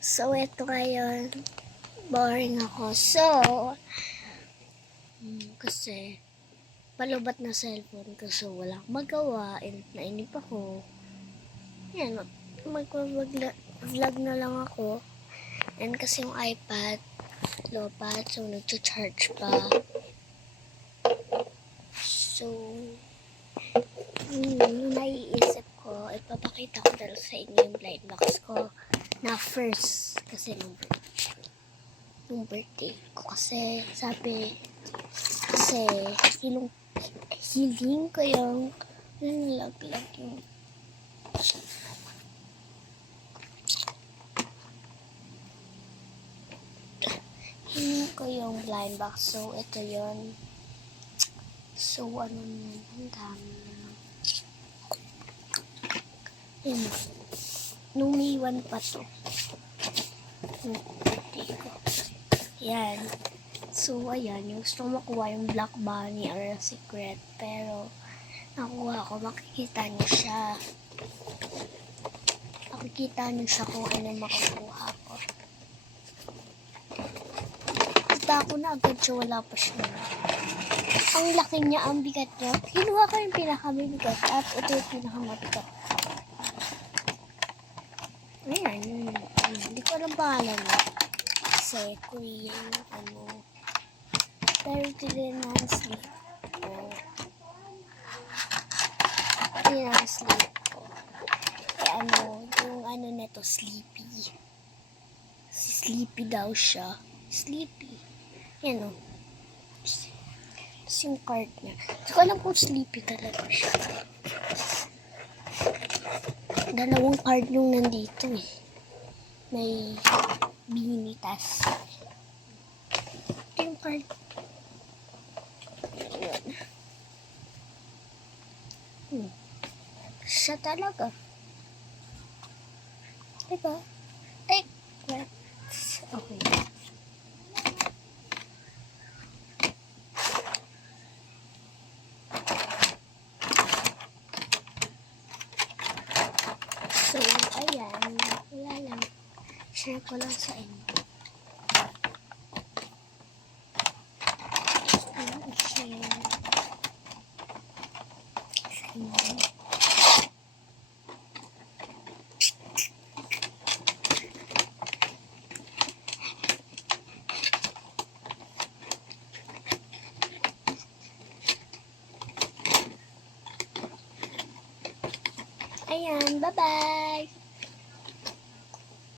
So, ito ngayon, boring ako. So, kasi, palubat na cellphone ko. So, wala akong magawa. And nainip ako. Yan, mag-vlog na lang ako. And kasi yung iPad, lobat. So, nag-charge pa. So, naiisip ko, ipapakita ko dahil sa inyo yung blind box ko na first. Kasi nung birthday ko. Kasi, sabi, kasi, hiling ko yung nalaglag yung hiling ko yung blind box. So, ito yun. So, ano yun? Ang dami na. Yun. Nung May 1 pa to. Nung birthday ko. Yan. So, ayan. Yung gusto makuha yung Black Bunny or Secret. Pero, nakuha ko. Makikita niyo siya. Makikita niyo siya kung ano makukuha ko. Kita ko na agad siya. Wala pa siya. Ang laki niya, ang bigat niya. Kinuha ko yung pinakamabigat at ito yung pinakamabigat. Ayan. Hindi ko alam pangalan niya. Kasi Korean yung ano. Pero tinang-sleep ko. Tinang-sleep ko. Eh yung ano neto, Sleepy. Si Sleepy daw siya. Sleepy. Yan o. Tapos yung card niya. Hindi ko alam kung Sleepy talaga siya. Dalawang card yung nandito eh. May binitas. Ito yung card. Siya talaga. Diba? Ay, okay. So, ayan. Wala lang. Share ko lang sa inyo. Share. Ayan, bye-bye!